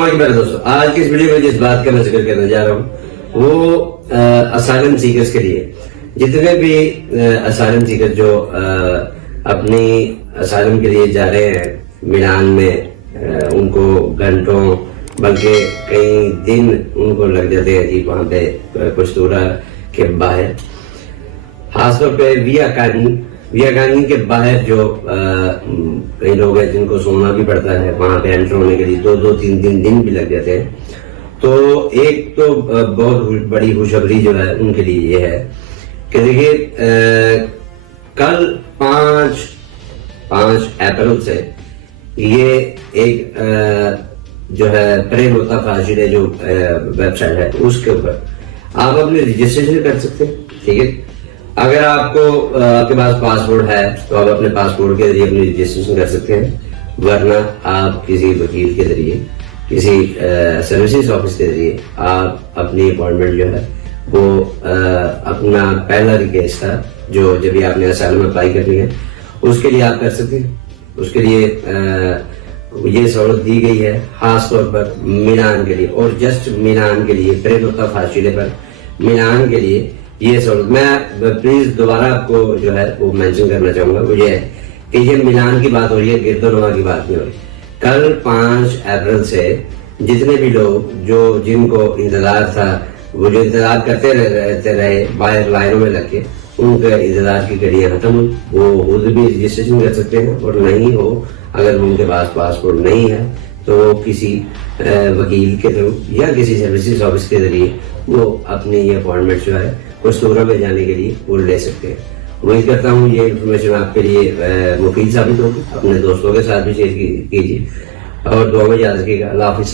मेरे दोस्तों, आज की इस वीडियो में जिस बात का मैं जिक्र करने जा रहा हूँ वो असाइलम सीकर्स के लिए। जितने भी असाइलम सीकर जो अपनी असाइलम के लिए जा रहे हैं मिलान में, उनको घंटों बल्कि कई दिन उनको लग जाते हैं जी वहां पे कुश्तूरा के बाहर, खासतौर पे विया कानून के बाहर जो कई लोग हैं जिनको सोना भी पड़ता है, वहां पे एंटर होने के लिए दो तीन दिन भी लग जाते हैं। तो एक तो बहुत बड़ी खुशखबरी जो है उनके लिए ये है कि देखिए, कल 5 अप्रैल से ये एक जो है प्रेम होता फाजिल जो वेबसाइट है उसके ऊपर आप अपने रजिस्ट्रेशन कर सकते हैं। ठीक है, अगर आपके पास पासपोर्ट है तो आप अपने पासपोर्ट के जरिए अपनी रजिस्ट्रेशन कर सकते हैं, वरना आप किसी वकील के जरिए, किसी सर्विसेज ऑफिस के जरिए आप अपनी अपॉइंटमेंट जो है वो अपना पहला रिक्वेस्ट था जो जब भी आपने असाइलम अप्लाई करनी है उसके लिए आप कर सकते हैं। उसके लिए ये सहूलत दी गई है खास तौर पर मिलान के लिए, और जस्ट मिलान के लिए, प्रेम फासिले पर मिलान के लिए ये सहूलत। मैं प्लीज दोबारा आपको जो है वो मेंशन करना चाहूंगा, वो ये है कि ये मिलान की बात हो रही है, गिरदोनवा की बात नहीं हो रही। कल 5 अप्रैल से जितने भी लोग जिनको इंतजार था, वो जो इंतजार करते रहे बाहर लाइनों में लग के, उनके इंतजार की घड़ियां खत्म हुई। वो खुद भी रजिस्ट्रेशन कर सकते हैं, और नहीं हो अगर उनके पास पासपोर्ट नहीं है तो वो किसी वकील के थ्रू या किसी सर्विसेज ऑफिस के जरिए वो अपनी ये अपॉइंटमेंट जो है कुश्तूरा में जाने के लिए वो ले सकते हैं। उम्मीद करता हूँ ये इन्फॉर्मेशन आपके लिए मुफीद साबित होगी। अपने दोस्तों के साथ भी शेयर कीजिए और दुआ में याद रखिएगा। अल्लाह हाफिज़।